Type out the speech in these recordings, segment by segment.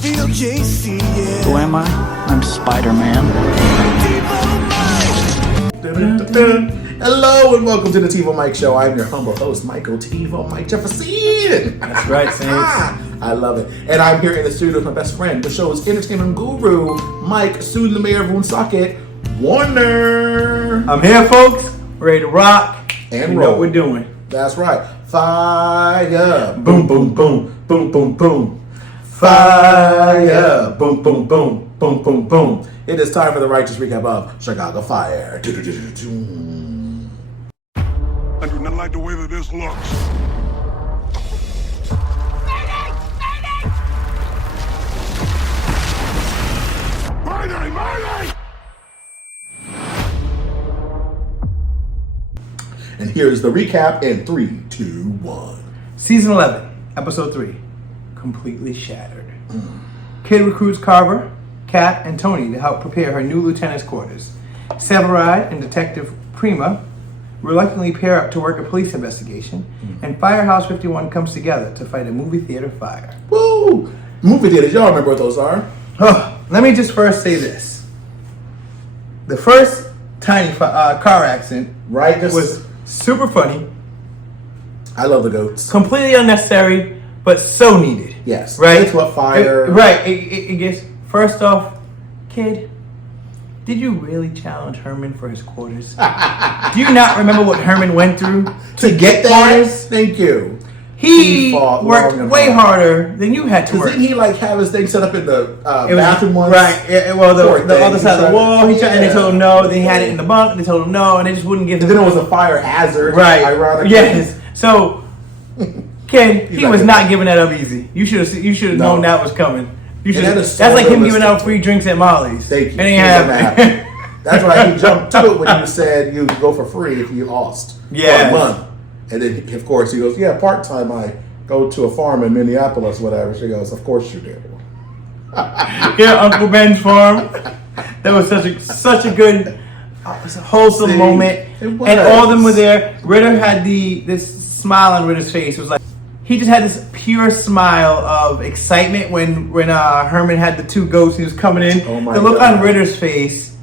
Who am I? I'm Spider-Man. Hello and welcome to the TiVoMike Show. I'm your humble host, Michael TiVoMike Jefferson. That's right, Saints. I love it. And I'm here in the studio with my best friend, the show's entertainment guru, Mike, student the mayor of Woonsocket, Warner. I'm here, folks. Ready to rock. And you roll. know what we're doing. That's right. Fire. Boom, boom, boom. Boom, boom, boom. Fire. Boom, boom, boom. Boom, boom, boom. It is time for the righteous recap of Chicago Fire. I do not like the way that this looks. Mayday! Mayday! And here's the recap in 3, 2, 1. Season 11, Episode 3. Completely Shattered. Kid recruits Carver, Capp, and Tony to help prepare her new lieutenant's quarters. Severide and Detective Pryma reluctantly pair up to work a police investigation, and Firehouse 51 comes together to fight a movie theater fire. Woo! Movie theaters, y'all remember what those are? Let me just first say this. The first tiny car accident Right? was super funny, I love the goats. completely unnecessary, but so needed. Yes. Right? It's what fire. It gets, first off, kid, did you really challenge Hermann for his quarters? Do you not remember what Hermann went through To get that? quarters? Thank you. He fought worked long and way hard. harder than you had to Because work. didn't he like have his thing set up in the It was- bathroom once? Right. Well, Poor the thing. other side of the He wall, tried- he tried, and they Yeah. told him no. Then he had it in the bunk, and they told him no, and they just wouldn't give him. And then it was a fire hazard. Right. Ironically. Yes. So, kid, he like was it. not giving that up easy. You should have No. known that was coming. You should. that That's is so like him giving realistic. out free drinks at Molly's. Thank you. It ain't He doesn't happening. have it. That's why he jumped to it when you said you go for free if you lost. Yes. For a month. And then, of course, he goes, yeah, part-time I go to a farm in Minneapolis, whatever. She goes, of course you do. Yeah, Uncle Ben's farm. That was such a good, wholesome See, moment, it was. and all of them were there. Ritter had this smile on Ritter's face. It was like he just had this pure smile of excitement when Hermann had the two goats. He was coming in. Oh my the look God. on Ritter's face,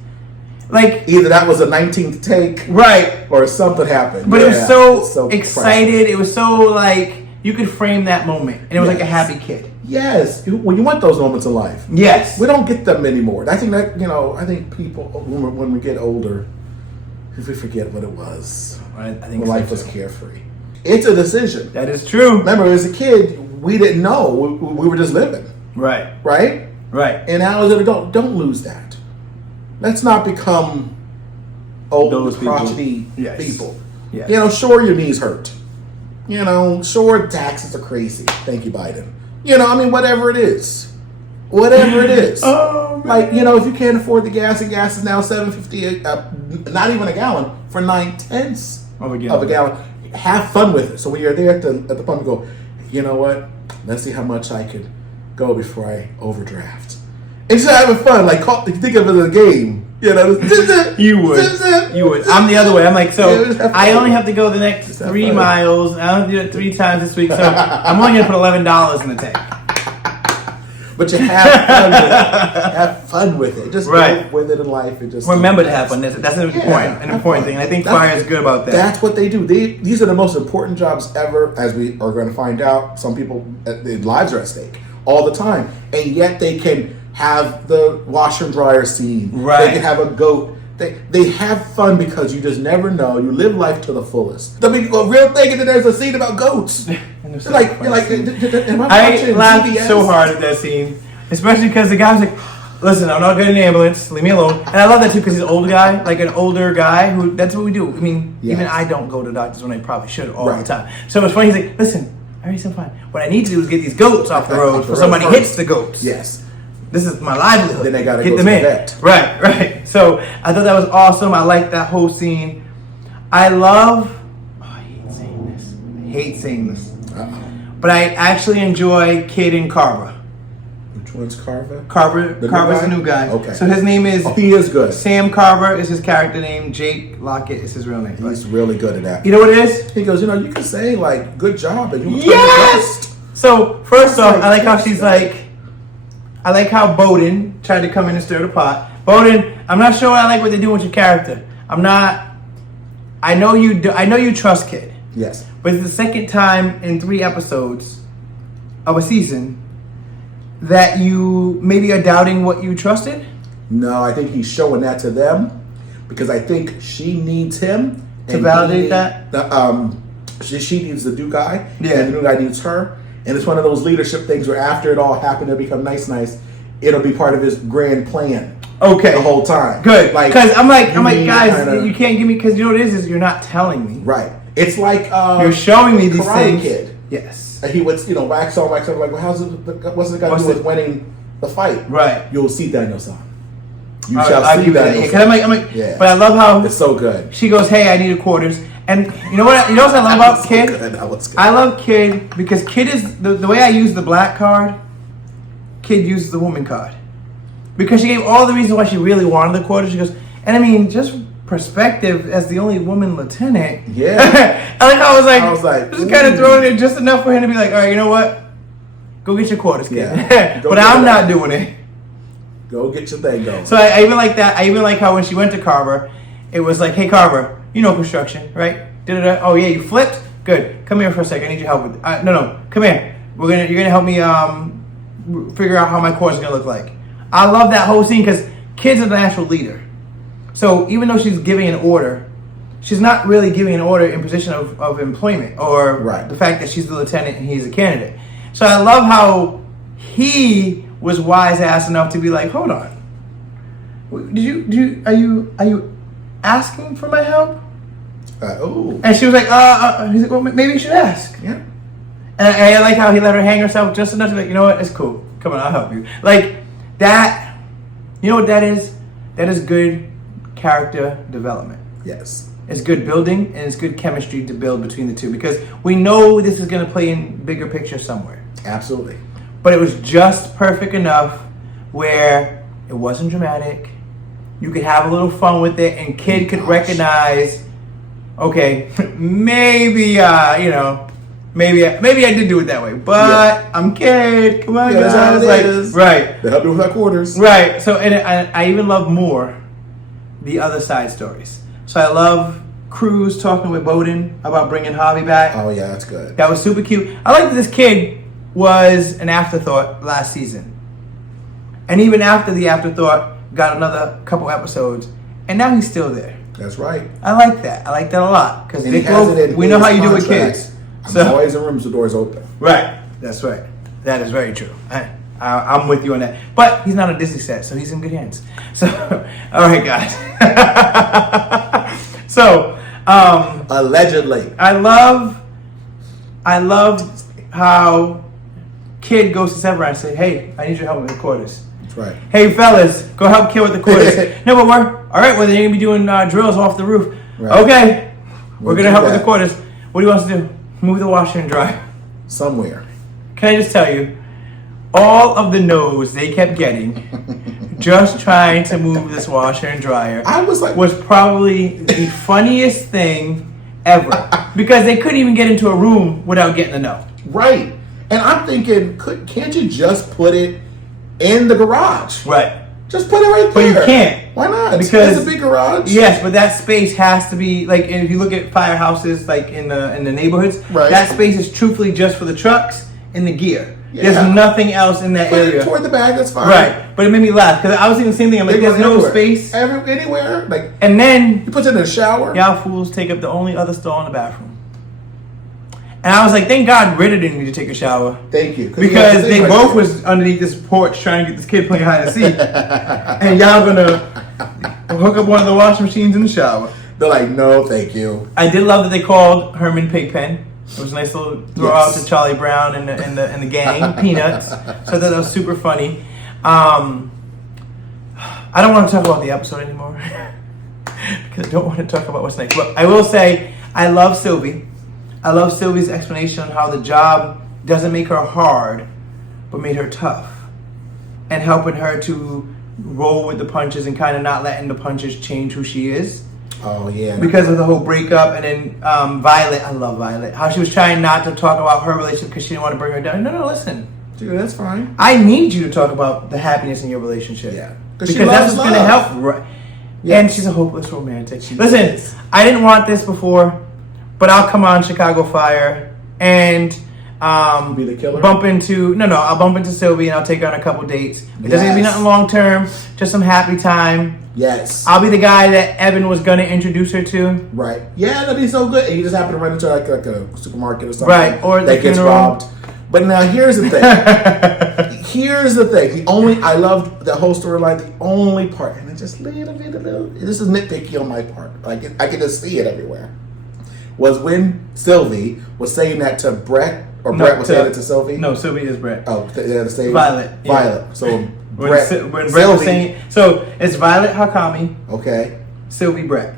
like Either that was a 19th take right, or something happened. but it was Yeah, so, it's so excited. precious. It was so like you could frame that moment, and it was like a Yes. happy kid. Yes, when you want those moments in life. Yes, We don't get them anymore. I think that, I think people, when we get older, if we forget what it was, I think when so, life was too. carefree. It's a decision. That is true. Remember, as a kid, we didn't know. We were just living, Right, right? right. And now as an adult, don't lose that. Let's not become old, Those people. crotchety Yes. people. Yes. Sure, your knees hurt. Sure, taxes are crazy. Thank you, Biden. Whatever it is. Whatever it is. Oh, man. Like, if you can't afford the gas, and gas is now $7.50, not even a gallon, for 9/10 Of a gallon. Have fun with it. So when you're there at the pump, you go, you know what? Let's see how much I could go before I overdraft. And just having fun. Like, think of it as a game. You would. I'm the other way. I'm like, I only have to go the next 3 miles. I don't do it 3 times this week, so I'm only gonna put $11 in the tank. But you have fun with it. Have fun with it. Just Right. go with it in life. And just Remember to have fun. That's an Yeah. important thing. And I think Fire is good about that. That's what they do. These are the most important jobs ever, as we are going to find out. Some people, their lives are at stake all the time, and yet they can have the washer and dryer scene. Right. They can have a goat. They have fun because you just never know. You live life to the fullest. The big real thing, and then there's a scene about goats. You're like, am I watching I laughed CBS? so hard at that scene, especially because the guy was like, "Listen, I'm not getting an ambulance. Leave me alone." And I love that too because he's an older guy, like an older guy who. That's what we do. I mean, Yes. even I don't go to doctors when I probably should all Right. the time. So it's funny. He's like, "Listen, everything's fine. What I need to do is get these goats off the Off road the before road somebody first." hits the goats. Yes. This is my livelihood. Then they gotta Get go them to the in. vet. Right. So I thought that was awesome. I liked that whole scene. I hate saying this. Uh-oh. But I actually enjoy Kid and Carver. Which one's Carver? Carver's guy? the new guy. Okay. So his name is He is good. Sam Carver is his character name. Jake Lockett is his real name. He's really good at that. You know what it is? He goes, you can say like, good job, and you Yes! So first off, I like how she's like, I like how Boden tried to come in and stir the pot. Boden, I'm not sure I like what they're doing with your character. I'm not. I know you do. I know you trust Kid. Yes. But it's the second time in 3 episodes of a season that you maybe are doubting what you trusted. No, I think he's showing that to them because I think she needs him To validate that? She needs the new guy, Yeah. and the new guy needs her. And it's one of those leadership things where after it all happened to become nice, it'll be part of his grand plan. Okay. The whole time. Good. Like, Because I'm like, you need guys, kinda- you can't give me, because you know what it is you're not telling me. Right. It's like You're showing me these Karate things. Kid. Yes. And he would, wax on, like, well, what's it got to do with winning the fight? Right. You'll see Daniel-san. You I'll shall see give you that. Daniel-san. Yeah, 'cause I'm like, Yeah. but I love how It's so good. she goes, hey, I need a quarters. And you know what? You know what I love about Kid? That was good. I love Kid because Kid is the way I use the black card. Kid uses the woman card because she gave all the reasons why she really wanted the quarters. She goes, and I mean, just perspective as the only woman lieutenant. Yeah. I was like, just kind of ooh. throwing it just enough for him to be like, all right, you know what? Go get your quarters, Kid. Yeah. Go But get I'm it. not doing it. Go get your thing going. So I even like that. I even like how when she went to Carver, it was like, hey, Carver, you know construction, right? Da-da-da. Oh, yeah, you flipped? Good. Come here for a second. I need your help with no. Come here. You're going to help me figure out how my course is going to look like. I love that whole scene because Kid's a natural leader. So even though she's giving an order, she's not really giving an order in position of employment or Right. the fact that she's the lieutenant and he's a candidate. So I love how he was wise ass enough to be like, hold on. Are you asking for my help? Oh. And she was like, he's like, well, maybe you should ask. Yeah. And I like how he let her hang herself just enough to be like, you know what, it's cool. Come on, I'll help you. Like, that, you know what that is? That is good character development. Yes. It's good building and it's good chemistry to build between the two because we know this is going to play in bigger picture somewhere. Absolutely. But it was just perfect enough where it wasn't dramatic. You could have a little fun with it and Kid could recognize, okay, maybe maybe I did do it that way, but I'm Kid. Come on, Yeah, that's how guys. it Like, is. right, They help me with our quarters. right. So and I even love more the other side stories. So I love Cruz talking with Boden about bringing Harvey back. Oh yeah, that's good. That was super cute. I like that this kid was an afterthought last season. And even after the afterthought, got another couple episodes. And now he's still there. That's right. I like that. I like that a lot. Because And he has it in we know his how you do with contract. kids. I'm always in rooms with doors open. Right. That's right. That is very true. I'm with you on that. But he's not a Disney set, so he's in good hands. So, all right, guys. So, Allegedly. I love how Kid goes to Severide and says, hey, I need your help with the quarters. That's right. Hey, fellas, go help Kid with the quarters. No, but we're, all right, well, then you're going to be doing drills off the roof. Right. Okay, we're going to do help with that. the quarters. What do you want us to do? Move the washer and dryer. Somewhere. Can I just tell you, all of the no's they kept getting just trying to move this washer and dryer I was like, was probably the funniest thing ever. Because they couldn't even get into a room without getting a no. right. And I'm thinking, can't you just put it in the garage? Right. Just put it right But there. you can't. Why not? Because- it's a big garage. Yes, but that space has to be like, and if you look at firehouses like in the neighborhoods, Right. that space is truthfully just for the trucks and the gear. Yeah. There's nothing else in that Put it area. toward the bag. That's fine. Right, but it made me laugh because I was thinking the same thing. I'm like, They there's run no everywhere. space, Anywhere. Like, and then you put it in the shower. y'all fools take up the only other stall in the bathroom. And I was like, thank God Ritter didn't need to take a shower. Thank you. Because they both was underneath this porch trying to get this kid playing hide and seek. And y'all gonna hook up one of the washing machines in the shower. They're like, no, thank you. I did love that they called Hermann Pigpen. It was a nice little throw out Yes. to Charlie Brown and the gang, Peanuts. So I thought that was super funny. I don't want to talk about the episode anymore. Because I don't want to talk about what's next. But I will say, I love Sylvie. I love Sylvie's explanation on how the job doesn't make her hard, but made her tough. And helping her to roll with the punches and kind of not letting the punches change who she is. Oh, yeah. Because of the whole breakup. And then Violet, I love Violet. How she was trying not to talk about her relationship because she didn't want to bring her down. No, listen. Dude, that's fine. I need you to talk about the happiness in your relationship. Yeah. Because that's what's going to help. Right. Yes. And she's a hopeless romantic. Listen, I didn't want this before, but I'll come on Chicago Fire and be the killer. I'll bump into Sylvie and I'll take her on a couple dates. It doesn't be nothing long term, just some happy time. Yes. I'll be the guy that Evan was gonna introduce her to. Right. Yeah, that'd be so good. And you just happen to run into like a supermarket or something. Right. Or that gets robbed. But now here's the thing. I loved the whole storyline. The only part, and it's just this is nitpicky on my part. I can just see it everywhere. Was when Sylvie was saying that to Brett, or Brett was saying it to Sylvie. No, Sylvie is Brett. Oh, the same. Violet. Violet. Yeah. So When Brett was saying, so it's Violet Hakami. Okay. Sylvie Brett.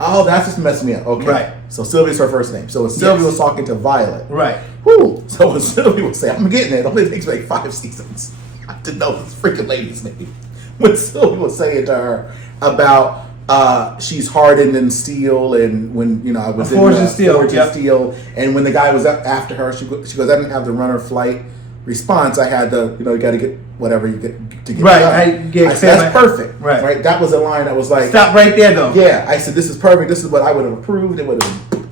Oh, that's just messing me up. Okay. Right. So Sylvie's her first name. So when Sylvie was talking to Violet. Right. Whoo. So when Sylvie would say, I'm getting it. It only takes like 5 seasons. I didn't know this freaking lady's name. When Sylvie was saying to her about she's hardened in steel, and when I was Forged in Steel. Steel, and when the guy was up after her, she goes, I didn't have the runner flight response. I had the you got to get whatever you get to get right. done. That's perfect. Right. That was a line that was like, stop right there though. Yeah. I said, this is perfect. This is what I would have approved. It would have.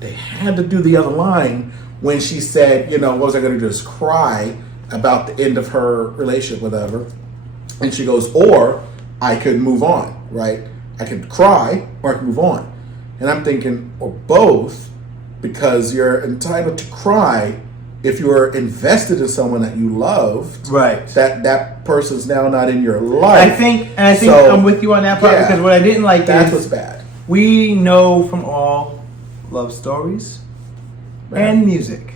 They had to do the other line when she said, what was I going to do? Just cry about the end of her relationship, whatever. And she goes, or I could move on, right? I could cry or I could move on. And I'm thinking, or both, because you're entitled to cry if you're invested in someone that you loved. Right. That person's now not in your life. I think I'm with you on that part, because what I didn't like that's is what's bad. We know from all love stories and music,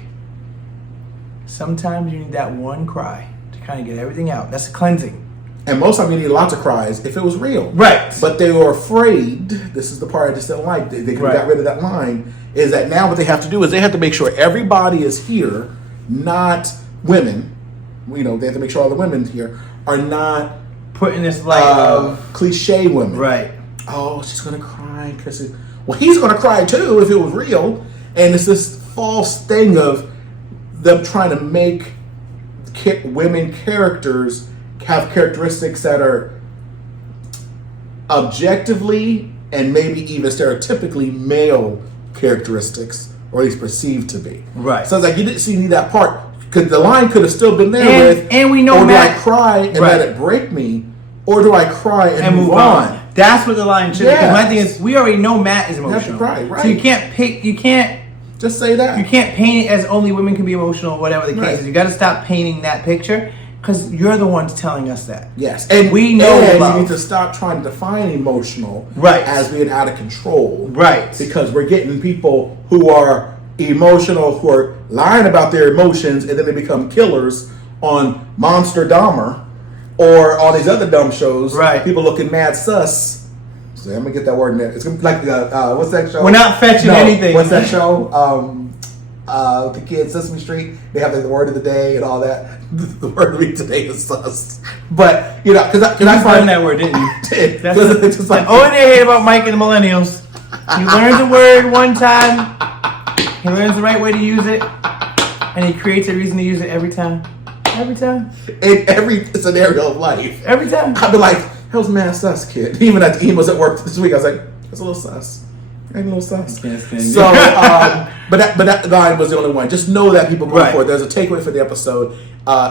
sometimes you need that one cry to kind of get everything out. That's a cleansing. And most of them, you need lots of cries if it was real. Right. But they were afraid, this is the part I just didn't like, they could have got rid of that line, is that now what they have to do is they have to make sure everybody is here, not women. They have to make sure all the women here are not put in this light of cliche women. Right. Oh, she's going to cry. Well, he's going to cry too if it was real. And it's this false thing of them trying to make women characters have characteristics that are objectively and maybe even stereotypically male characteristics, or at least perceived to be. Right. So it's like you didn't see that part, because the line could have still been there and we know or Matt, do I cry and let it break me, or do I cry and move on? That's what the line should be. Because my thing is, we already know Matt is emotional. You have to cry, right? So you can't just say that. You can't paint it as only women can be emotional, whatever the case is. You got to stop painting that picture, because you're the ones telling us that. Yes, and we know. And you need to stop trying to define emotional as being out of control. Right. Because we're getting people who are emotional, who are lying about their emotions, and then they become killers on Monster Dahmer or all these other dumb shows. Right. People looking mad sus. So I'm gonna get that word in there. It's gonna be like what's that show? We're not fetching anything. What's that show? The kids, Sesame Street, they have like the word of the day and all that. The word of the week today is sus. But because I find that word, didn't you? Did. That's just like all they hate about Mike and the Millennials. He learns a word one time, he learns the right way to use it, and he creates a reason to use it every time. Every time. In every scenario of life. Every time. I'd be like, that was mad sus, kid. Even at the emails at work this week, I was like, that's a little sus. A little sus. So, but that line was the only one. Just know that people go for it. There's a takeaway for the episode.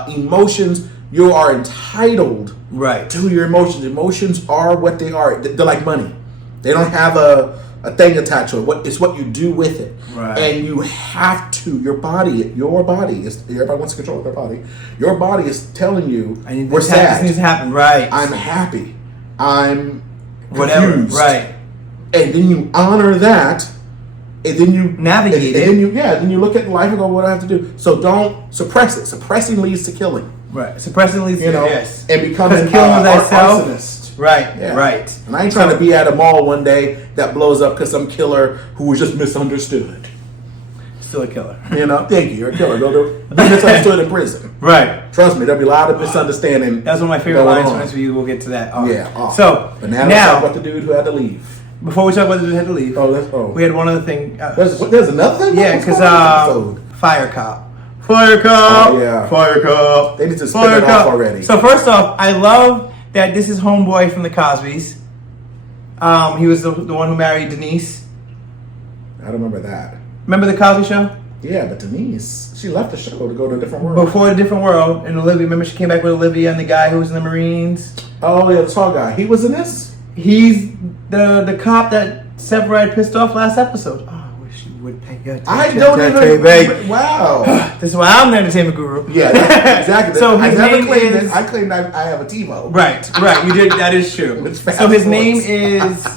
Emotions, you are entitled to your emotions. Emotions are what they are. They're like money. They don't have a thing attached to it. It's what you do with it. Right. And you have to. Your body is. Everybody wants to control their body. Your body is telling you, we're sad. This needs to happen. Right. I'm happy. I'm whatever. confused. Right. And then you honor that, and then you navigate it. Then you look at life and go, what do I have to do? So don't suppress it. Suppressing leads to killing. Right. Suppressing leads to yes. And becoming killing of thyself. Arsonist. Right. Yeah. Right. And I ain't trying to be at a mall one day that blows up because some killer who was just misunderstood. Still a killer. Thank you. You're a killer. Go be misunderstood in prison. Right. Trust me, there'll be a lot of misunderstanding. That's one of my favorite lines from this interview. We'll get to that. Yeah. So but now let's talk about the dude who had to leave. Before we talk about the dude who had to leave, we had one other thing. There's another thing? Yeah, because Fire Cop. Fire Cop. Oh, yeah. Fire Cop. They need to spin it off already. So first off, I love that this is homeboy from the Cosbys. He was the one who married Denise. I don't remember that. Remember the Cosby Show? Yeah, but Denise, she left the show to go to a different world. Before a different world, and Olivia. Remember she came back with Olivia and the guy who was in the Marines. Oh yeah, the tall guy. He was in this. He's the cop that Severide pissed off last episode. Oh, I wish you would pay your attention. I don't even. Wow. This is why I'm the entertainment guru. Yeah, exactly. So I his never name claimed is. this. I claimed I have a TiVo. Right. You did. That is true. It's fast So his forwards. name is.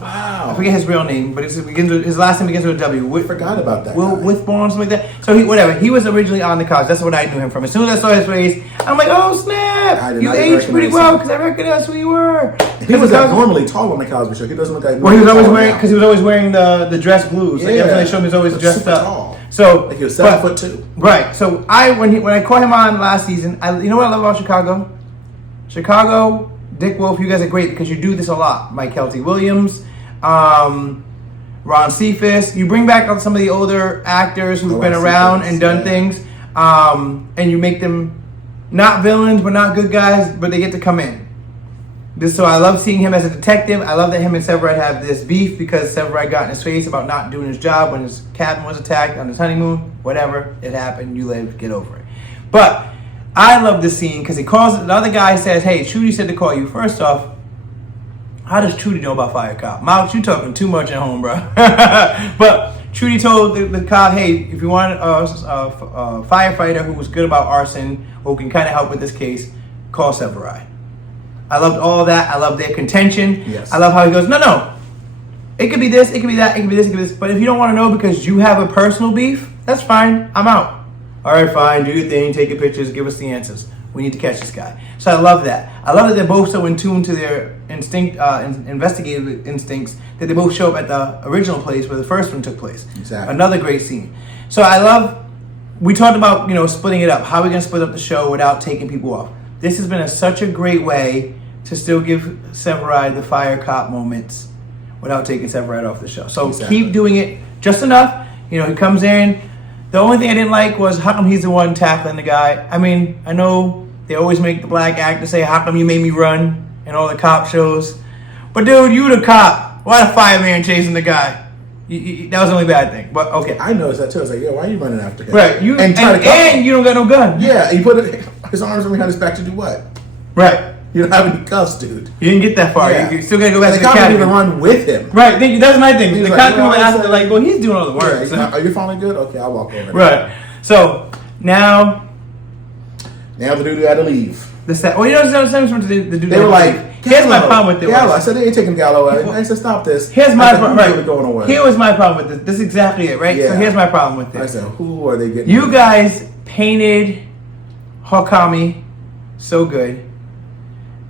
Wow. I forget his real name, but his last name begins with a W. I forgot about that. Will guy. Withborn, something like that. So he was originally on the Cosby. That's what I knew him from. As soon as I saw his face, I'm like, oh I snap! did You not aged pretty recognize well him. because I recognized who you were. He was abnormally tall on the Cosby Show. He doesn't look like. Well, he was always tall wearing now. because he was always wearing the dress blues. Like every time they showed him, he was always But dressed super up. tall. So Like he was 7'2". Right. So when I caught him on last season, you know what I love about Chicago? Chicago, Dick Wolf, you guys are great because you do this a lot. Mike Kelty Williams, Ron Cephas. You bring back some of the older actors who've been around and done things, and you make them not villains but not good guys, but they get to come in. So I love seeing him as a detective. I love that him and Severide have this beef because Severide got in his face about not doing his job when his cabin was attacked on his honeymoon. Whatever, it happened. You live, get over it. But I love this scene because he calls the other guy, says, "Hey, Trudy said to call you." First off, how does Trudy know about Fire Cop? Mouth, you talking too much at home, bro. But Trudy told the cop, "Hey, if you want a firefighter who was good about arson, who can kind of help with this case, call Severide." I loved all that. I love their contention. Yes. I love how he goes, no. It could be this, it could be that, it could be this, it could be this. But if you don't want to know because you have a personal beef, that's fine. I'm out. All right, fine. Do your thing. Take your pictures. Give us the answers. We need to catch this guy. So I love that. I love that they're both so in tune to their investigative instincts that they both show up at the original place where the first one took place. Exactly. Another great scene. So I love. We talked about splitting it up. How are we going to split up the show without taking people off? This has been such a great way to still give Severide the Fire Cop moments without taking Severide off the show. So keep doing it just enough. He comes in. The only thing I didn't like was how come he's the one tackling the guy. I mean, I know they always make the black actor say, "How come you made me run?" in all the cop shows. But dude, you the cop. Why the fireman chasing the guy? That was the only bad thing. But okay. I noticed that too. I was like, "Yo, why are you running after him?" Right. You and you don't got no gun. Yeah, he put his arms behind his back to do what? Right. You don't have any cuffs, dude. You didn't get that far. Yeah. You still gotta go back to the cop academy. didn't even run with him. Right. That's my thing. He's The like, cop people "No, ask, it's like, well, he's doing all the work. Yeah, so. are you feeling good? Okay, I'll walk over. Right. So now the dude had to leave. The dude. They were like, here's my problem with it. Gallo. I said they ain't taking Gallo away. I said stop this. Here's my problem. Really going away. Here was my problem with this. This is exactly it, right? Yeah. So here's my problem with this. I said, who are they getting? You guys painted Hawkami so good,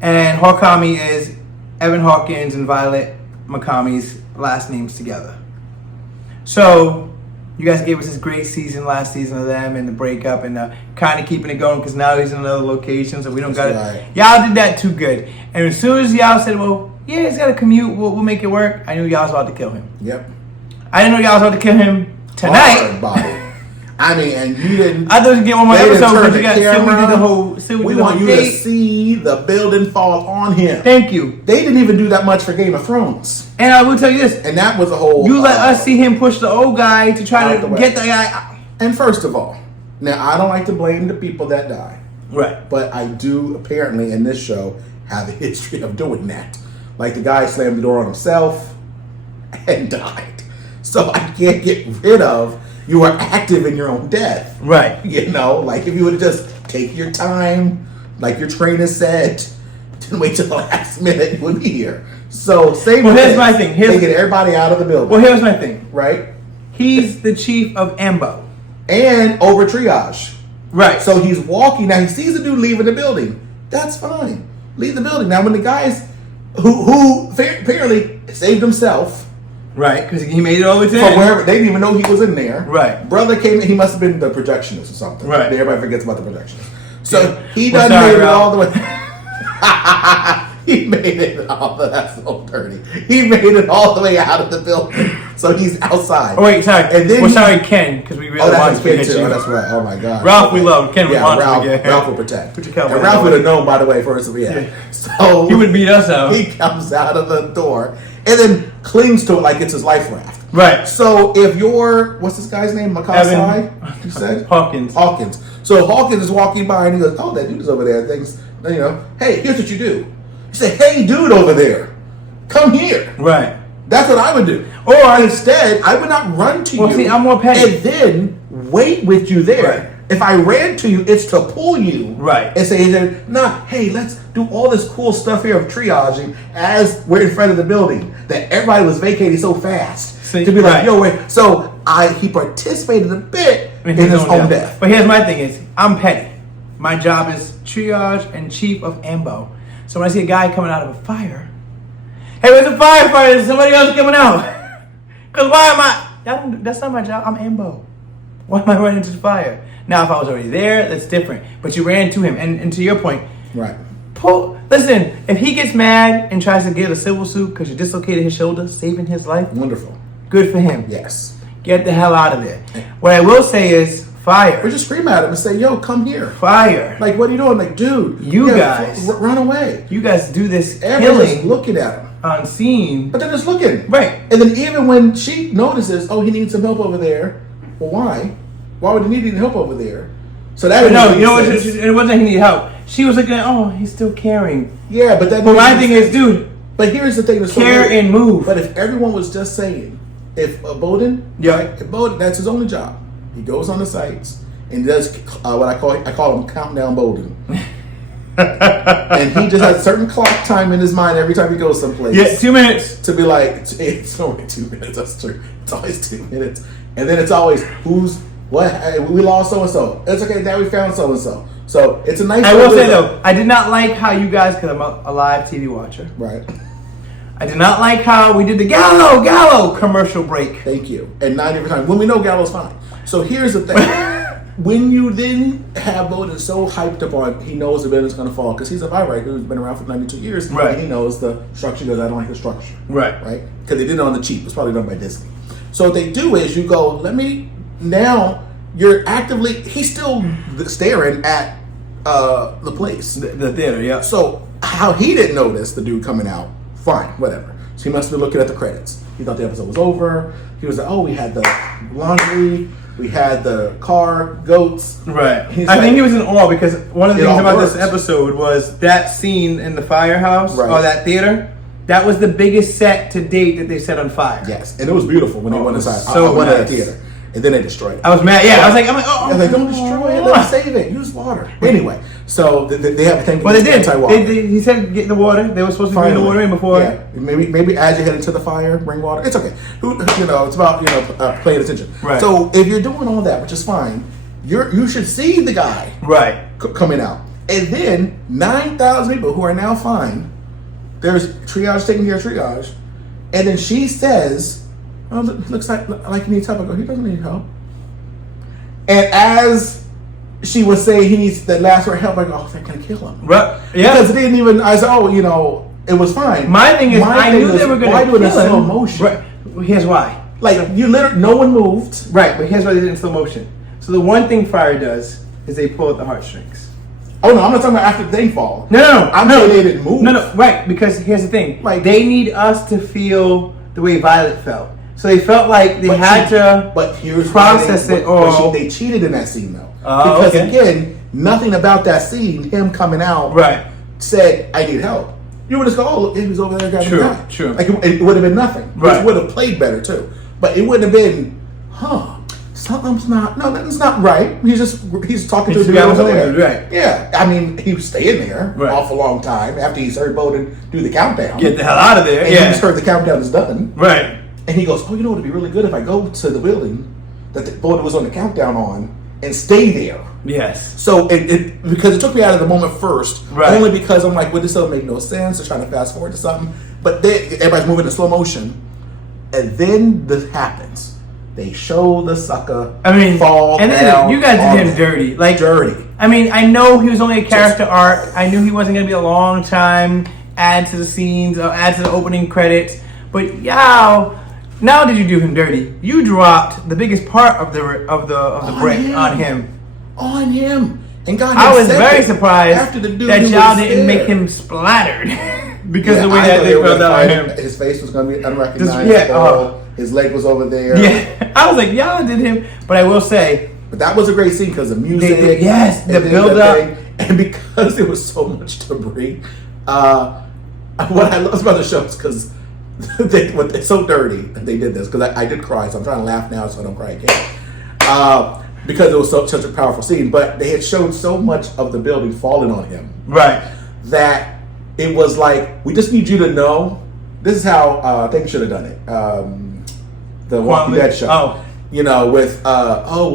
and Hawkami is Evan Hawkins and Violet McCamey's last names together. So you guys gave us this great season last season of them and the breakup and kind of keeping it going because now he's in another location, so we don't got it. Right. Y'all did that too good. And as soon as y'all said, well, yeah, he's got to commute, we'll make it work, I knew y'all was about to kill him. Yep. I didn't know y'all was about to kill him tonight. Hard body. I mean, and you didn't. I thought you'd get one more they didn't episode turn because you got the Sylvie camera. did the whole Sylvie We did the want whole you to date. see the building fall on him. Thank you. They didn't even do that much for Game of Thrones. And I will tell you this. And that was a whole... You let us see him push the old guy to try to get the guy. And first of all, now I don't like to blame the people that die. Right. But I do apparently in this show have a history of doing that. Like the guy slammed the door on himself and died. So I can't get rid of you are active in your own death. Right. Like if you would just take your time, like your trainer said, didn't wait till the last minute, you would be here. So same Well, with here's this. my thing. They get everybody out of the building. Well, here's my thing. Right? He's the chief of AMBO. And over triage. Right. So he's walking. Now he sees the dude leaving the building. That's fine. Leave the building. Now when the guys who apparently saved himself. Right, because he made it all the way From wherever, they didn't even know he was in there. Right. Brother came in, he must have been the projectionist or something. Right. Everybody forgets about the projectionist. So he Well, done sorry, made it Ralph. all the way. He made it. Oh, that's so dirty. He made it all the way out of the building, so he's outside. Oh wait, sorry. And then we're sorry, Ken, because we really want to Ken get too. you. Oh, that's right. Oh my God. Ralph, we love. Ken, we want Ralph, to get. Ralph will protect. Put your cowboy and Ralph hat would have on. known, by the way, first. Yeah. So He would beat us out. He comes out of the door and then clings to it like it's his life raft. Right. So if you're, what's this guy's name? Makasai? You said? Hawkins. So Hawkins is walking by and he goes, oh, that dude is over there. Thinks, hey, here's what you do. You say, hey, dude over there, come here. Right. That's what I would do. Or instead, I would not run to you. See, I'm more petty. And then wait with you there. Right. If I ran to you, it's to pull you. Right. And say, nah, hey, let's do all this cool stuff here of triaging as we're in front of the building that everybody was vacating so fast. See, to be like, right. yo, wait. So he participated a bit in his own death. But here's my thing is, I'm petty. My job is triage and chief of ambo. So when I see a guy coming out of a fire, hey, where's the firefighter? There's somebody else coming out. Because why am I? That's not my job. I'm ambo. Why am I running into the fire? Now, if I was already there, that's different. But you ran to him. And to your point, right. Listen, if he gets mad and tries to get a civil suit because you dislocated his shoulder, saving his life, wonderful. Good for him. Yes. Get the hell out of there. What I will say is fire. Or just scream at him and say, yo, come here. Fire. Like, what are you doing? Like, dude. You guys. Run away. You guys do this Everyone's killing looking at him. On scene. But they're just looking. Right. And then even when she notices, oh, he needs some help over there. Well, why? Why would he need help over there? So that No, you know what? It wasn't he needed help. She was looking at, oh, he's still caring. Yeah, but that. But my thing is, dude. But here's the thing: that's care and move. But if everyone was just saying, if Boden, if Boden, that's his only job. He goes on the sites and does what I call him countdown Boden. And he just has a certain clock time in his mind every time he goes someplace. Yeah, 2 minutes. To be like, it's only 2 minutes. That's true. It's always 2 minutes, and then it's always who's. What? Hey, we lost so and so. It's okay. Now we found so and so. So it's a nice. I will say though, I did not like how you guys, because I'm a live TV watcher. Right. I did not like how we did the Gallo commercial break. Thank you. And 90% when we know Gallo's fine. So here's the thing: when you then have Boden so hyped upon, he knows the building's going to fall because he's a firefighter who's been around for 92 years. Right. And he knows the structure. He goes, I don't like the structure. Right. Right. Because they did it on the cheap. It's probably done by Disney. So what they do is you go, now you're actively, he's still staring at the place. The theater, yeah. So how he didn't notice the dude coming out, fine, whatever. So he must have been looking at the credits. He thought the episode was over. He was like, oh, we had the laundry, we had the car, goats. Right. I think he was in awe because one of the things about works. this episode was that scene in the firehouse right. or that theater. That was the biggest set to date that they set on fire. Yes, and it was beautiful when they went inside. So I went to nice. the theater, and then they destroyed it. I was mad. Yeah, I was like, don't destroy it. Let's save it. Use water. Anyway, so they have a thing. Well, they did. He said get the water. They were supposed to bring the water in before. Yeah, maybe as you head into the fire, bring water. It's okay. It's about paying attention. Right. So if you're doing all that, which is fine, you should see the guy right coming out, and then 9,000 people who are now fine. There's triage taking care of triage, and then she says, "Oh, looks like he needs help." I go, "He doesn't need help." And as she was saying he needs that last word help, I go, "Oh, they're gonna kill him." Right? Yeah. Because it didn't even. I said, "Oh, it was fine." My thing is, I knew they were gonna why do it in kill him. slow motion? Right. Here's why. Like you literally, no one moved. Right, but here's why they did it in slow motion. So the one thing fire does is they pull at the heartstrings. Oh no, I'm not talking about after they fall. No. I'm saying they didn't move. No, right, because here's the thing. Like they need us to feel the way Violet felt. So they felt like they had to But here's process it or they cheated in that scene though. Because again, nothing about that scene, him coming out, right, said, I need help. You would just go, oh, look, he was over there grabbing the guy. True. Like it would have been nothing. Right. Which would have played better too. But it wouldn't have been, something's nothing's not right. He's talking to a dude over there. Right. Yeah. I mean, he was staying there awful long time after he's heard Boden do the countdown. Get the hell out of there. And he just heard the countdown is done. Right. And he goes, oh, you know what would be really good if I go to the building that the Boden was on the countdown on and stay there. Yes. So because it took me out of the moment first, only because I'm like, well, this doesn't make no sense. They're trying to fast forward to something, but then everybody's moving in slow motion, and then this happens. They show the sucker. Fall and then down. You guys did him dirty, dirty. I mean, I know he was only a character arc. I knew he wasn't going to be a long time add to the scenes, or add to the opening credits. But y'all, now did you do him dirty? You dropped the biggest part of the brick on him. On him. And God, I was very surprised that y'all didn't make him splattered because the way that they fell down on him. His face was going to be unrecognizable. His leg was over there. Yeah, I was like, y'all did him. But I will say, but that was a great scene because the music, the build up, and because there was so much debris. What I love about the show is because it's so dirty that they did this. Because I did cry, so I'm trying to laugh now so I don't cry again. Because it was such a powerful scene, but they had showed so much of the building falling on him, right? That it was like, we just need you to know. This is how I think should have done it. The Walking Dead show. Oh. You know, with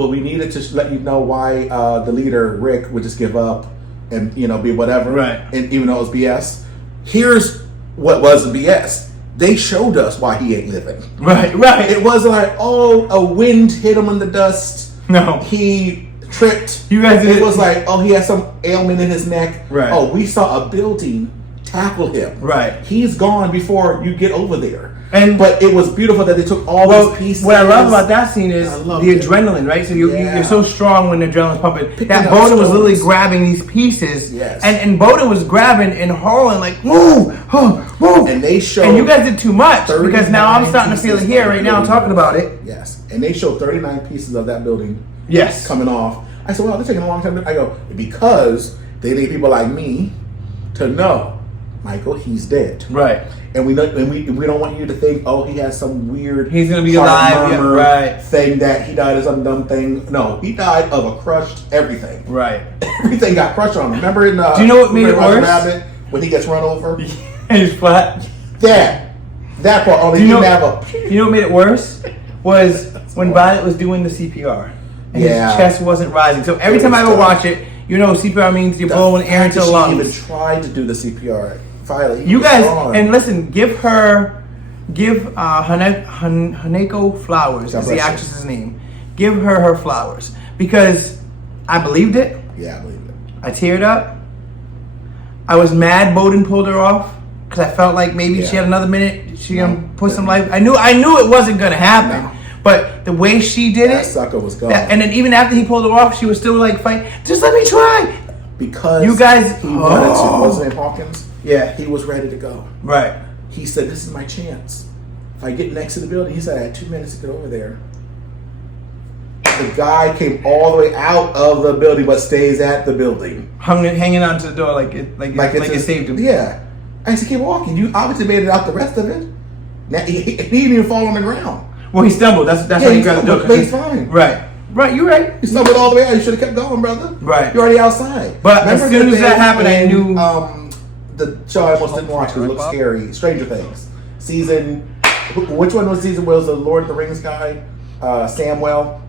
we needed to let you know why the leader Rick would just give up and be whatever, right? And even though it was BS, here's what was the BS. They showed us why he ain't living. Right. It wasn't like, a wind hit him in the dust. No, he tripped. You guys did. It was like, he has some ailment in his neck. Right. We saw a building tackle him. Right. He's gone before you get over there. But it was beautiful that they took all these pieces. What I love about that scene is the adrenaline, right? So you're so strong when the adrenaline's pumping. That Boden was literally grabbing these pieces. Yes. And Boden was grabbing and hauling like, move. And they showed. And you guys did too much because now I'm starting to feel it here right now talking about it. Yes. And they showed 39 pieces of that building. Yes. Coming off. I said, they're taking a long time. I go, because they need people like me to know, Michael, he's dead. Right. And we don't want you to think, he has some weird, he's gonna be alive, thing that he died of some dumb thing. No, he died of a crushed everything. Right. Everything got crushed on him. Remember in do you know what made it worse? Rabbit, when he gets run over? And he's flat. That part. Only you know what made it worse was when Violet was doing the CPR and his chest wasn't rising. So every time I go watch it, CPR means you're blowing air into the lungs. She even tried to do the CPR. Violet, you guys, and listen, give Haneko flowers. Is the actress's name. Give her flowers because I believed it. Yeah, I believed it. I teared up. I was mad Boden pulled her off because I felt like maybe she had another minute. She gonna put some life. I knew it wasn't gonna happen. No. But the way she did that sucker was gone. And then even after he pulled her off, she was still like fighting. Just let me try. Because you guys, he wanted to. Wasn't it Hawkins? Yeah, he was ready to go. Right. He said, "This is my chance. If I get next to the building," he said, "I had 2 minutes to get over there." The guy came all the way out of the building, but stays at the building, hanging onto the door like it saved him. Yeah. I said, "Keep walking. You obviously made it out the rest of it." Now, he didn't even fall on the ground. Well, he stumbled. That's how you got to do it. But he's fine. Right. You're right. You stumbled all the way out. You should have kept going, brother. Right. You're already outside. But remember as soon as that happened, I knew. The show I almost didn't watch because it looked scary. Stranger Things. Which one was season? Was the Lord of the Rings guy? Samwell.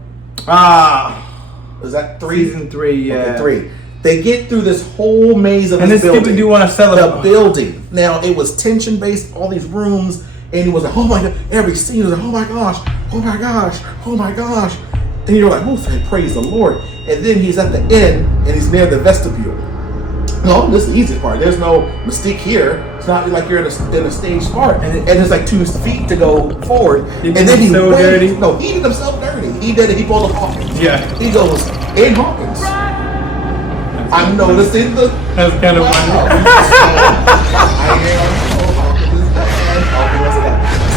Was that 3? Season 3, yeah. Okay, 3. They get through this whole maze of this building. And people do want to celebrate. The building. Now, it was tension-based, all these rooms, and it was like, oh my God, every scene was like, oh my gosh, oh my gosh, oh my gosh. And you're like, oh, praise the Lord. And then he's at the end, and he's near the vestibule. No, this is the easy part. There's no mystique here. It's not like you're in a stage part. And there's like 2 feet to go forward. And then he dirty. No, he did himself dirty. He did it. He pulled a Hawkins. Yeah. He goes, in Hawkins. I'm noticing the... That's kind of funny.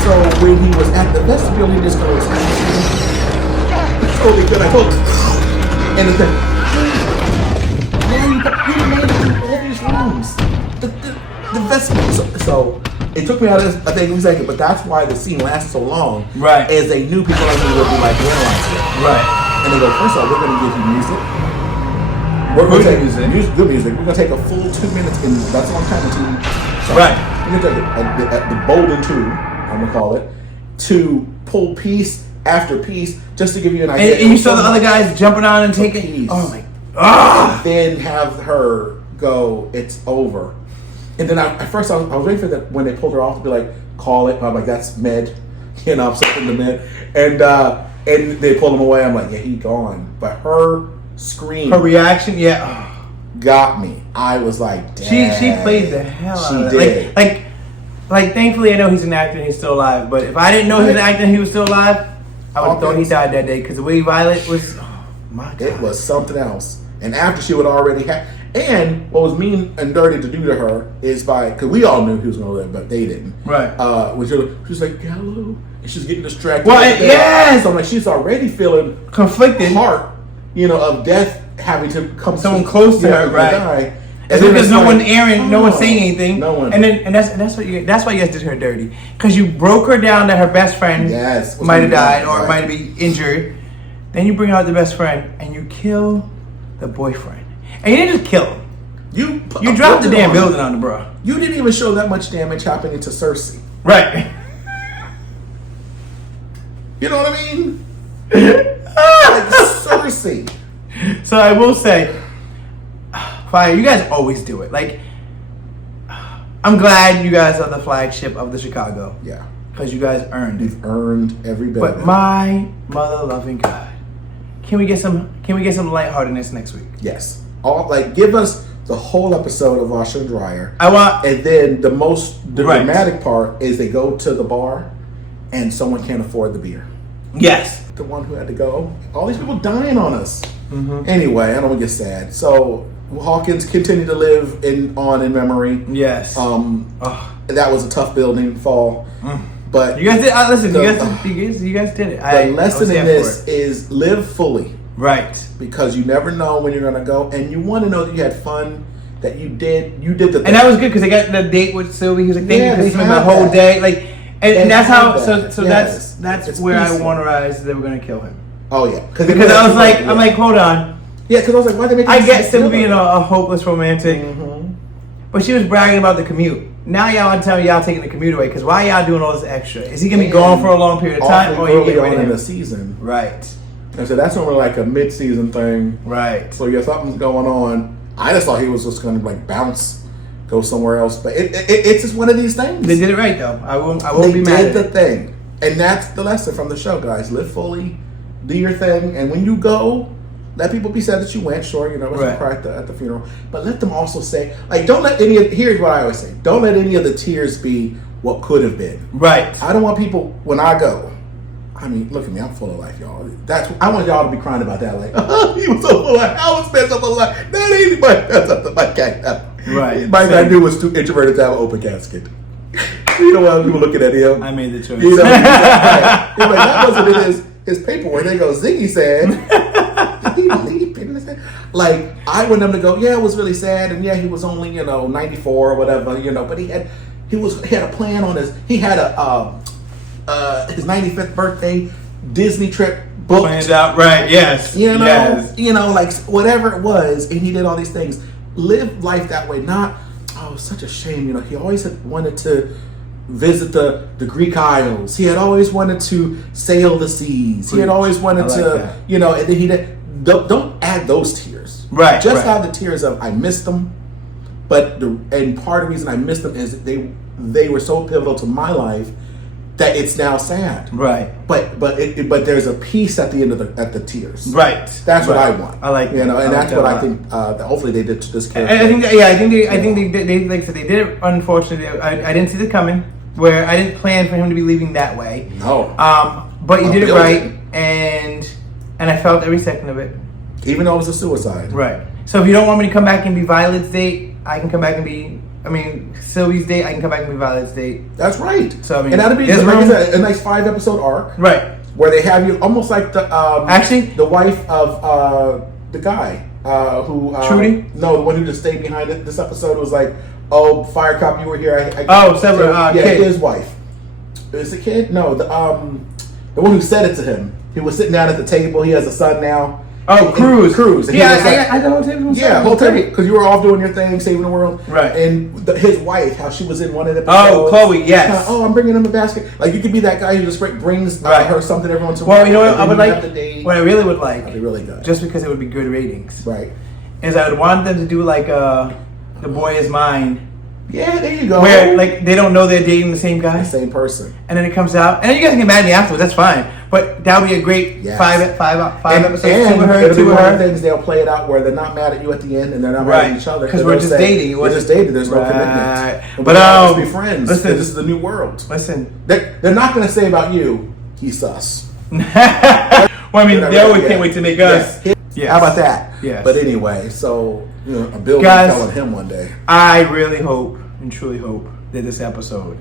So when he was at the vestibule, he just goes... Totally good. I told him. And it's like... You made it through all these rooms. The vestibule. So it took me out of a thing second, but that's why the scene lasted so long. Right. As they knew people like me would be like, analyzing it. Right. And they go, first of all, we're going to give you music. We're going to take good music. We're going to take a full 2 minutes, and that's a long time in TV. So right. We're going to take the Boden 2, I'm going to call it, to pull piece after piece just to give you an idea. And you saw the other guys jumping on and taking. Oh my. And then have her go, it's over. And then at first I was waiting for that when they pulled her off to be like, call it. I'm like, that's med. I'm something to med. And they pulled him away. I'm like, yeah, he gone. But her scream. Her reaction, yeah. got me. I was like, she played the hell out of it. Like, thankfully, I know he's an actor and he's still alive. But if I didn't know he was an actor and he was still alive, I would have thought he died that day. Because the way Violet was, oh my God. It was something else. And after she would already have, and what was mean and dirty to do to her is because we all knew he was going to live, but they didn't. Right. When she was like, Gallo, and she's getting distracted. Well, yes. So I'm like, she's already feeling conflicted. Heart, of death having to come. Someone close to her, right? Die. It's because no one's saying anything. No one. And that's why you guys did her dirty. Because you broke her down that her best friend might have died or might be injured. Then you bring out the best friend and you kill the boyfriend. And you didn't just kill him. You dropped the damn building on the bro. You didn't even show that much damage happening to Cersei. Right. You know what I mean? Like Cersei. So I will say, Fire, you guys always do it. Like, I'm glad you guys are the flagship of the Chicago. Yeah. Because you guys earned it. You've earned every bit. But my mother loving God, can we get some lightheartedness next week? Yes. Give us the whole episode of Washer and Dryer. And then the dramatic part is they go to the bar and someone can't afford the beer. Yes. The one who had to go. All these people dying on us. Mm-hmm. Anyway, I don't want to get sad. So Hawkins continued to live on in memory. Yes. That was a tough building fall. But you guys did. Listen, you guys did it. The lesson in this is live fully. Right. Because you never know when you're gonna go, and you want to know that you had fun, that you did the thing. And that was good because they got the date with Sylvie. He was like, thank you for spending the whole day. Like, and that's how. So that's where I warnerized they were gonna kill him. Oh yeah. Because I was like, I'm like, hold on. Yeah, because I was like, why they make? I get Sylvie being a hopeless romantic, but she was bragging about the commute. Now y'all want to tell me y'all taking the commute away because why y'all doing all this extra? Is he gonna be gone for a long period of time, or you getting rid of him in the season? Right. And so that's only like a mid-season thing. Right. So yeah, something's going on. I just thought he was just going to bounce, go somewhere else. But it's just one of these things. They did it right though. I won't be mad. They did the thing, and that's the lesson from the show, guys. Live fully, do your thing, and when you go, let people be sad that you went. Sure, let's cry at the funeral, but let them also say, don't let here's what I always say: don't let any of the tears be what could have been. Right. I don't want people when I go. I mean, look at me. I'm full of life, y'all. I want y'all to be crying about that. Like, he was so full of life. I was so full of life. That ain't anybody. That's up to my cat. Right. My guy knew was too introverted to have an open casket. You know what? People looking at him. I made the choice. He's like, that wasn't in his paperwork. They go, Ziggy said, did he leave? Like, I want them to go, yeah, it was really sad. And yeah, he was only, 94 or whatever, but he had a plan on he had his 95th birthday Disney trip booked. Planned out, right? Yes. Yes. Whatever it was, and he did all these things. Live life that way. Not, such a shame. He always had wanted to visit the Greek Isles. He had always wanted to sail the seas. He had always wanted to, and then he did. Don't add those tears. Right. Just have the tears of I missed them, and part of the reason I missed them is that they were so pivotal to my life that it's now sad. Right. But there's a peace at the end of the tears. Right. That's what I want. I like that. And that's what I think. That hopefully they did to this character. I think they like I said, they did it. Unfortunately, I didn't see this coming. Where I didn't plan for him to be leaving that way. No. But you did it right, and I felt every second of it. Even though it was a suicide. Right. So if you don't want me to come back and be Violet's date, I can come back and be. Sylvie's date, I can come back and be Violet's date. That's right. So and that'd be like I said, a nice 5-episode arc. Right. Where they have you almost like the actually the wife of the guy who Trudy? No, the one who just stayed behind it. This episode was like, oh, Fire Cop, you were here. Severide. Yeah, his wife. Is the kid? No, the one who said it to him. He was sitting down at the table. He has a son now. Oh, Cruz. And yeah, I whole table. Yeah, whole table because you were off doing your thing, saving the world. Right. And his wife, how she was in one of the episodes. Oh, Chloe. Yes. I'm bringing him a basket. Like you could be that guy who just brings her something every once in a while. Well, you know what I would like. What I really would like. That'd be really good. Just because it would be good ratings. Right. Is I would want them to do like The Boy Is Mine Yeah, there you go. Where like they don't know they're dating the same guy, the same person, and then it comes out, and then you guys can get mad at me afterwards. That's fine, but that would be a great five episodes. And two with her, it'll two be with one of her. the things they'll play it out where they're not mad at you at the end, and they're not mad at each other because we're just dating. We're just dating. There's no commitment. But let's be friends. Listen, this is the new world. Listen, they're not going to say about you, he's sus. Well, I mean, they always can't wait to make us. Yeah. How about that? Yes. But anyway, so a bill guys, telling him one day. I really hope and truly hope that this episode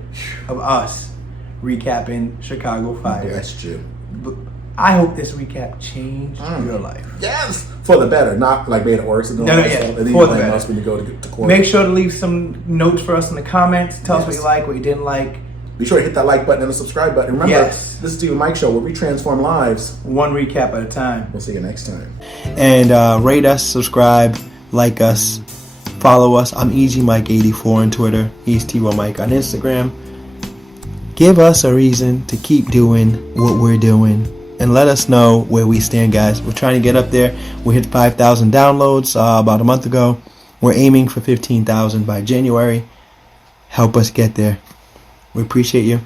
of us recapping Chicago Fire. Bless you. I hope this recap changed your life. Yes, for the better, not like made it worse. And for the better. When you go to court. Make sure to leave some notes for us in the comments. Tell us what you like, what you didn't like. Be sure to hit that like button and the subscribe button. Remember, this is TiVoMike Show where we transform lives. One recap at a time. We'll see you next time. And rate us, subscribe, like us, follow us. I'm EasyMike84 on Twitter. He's TiVoMike on Instagram. Give us a reason to keep doing what we're doing. And let us know where we stand, guys. We're trying to get up there. We hit 5,000 downloads about a month ago. We're aiming for 15,000 by January. Help us get there. We appreciate you.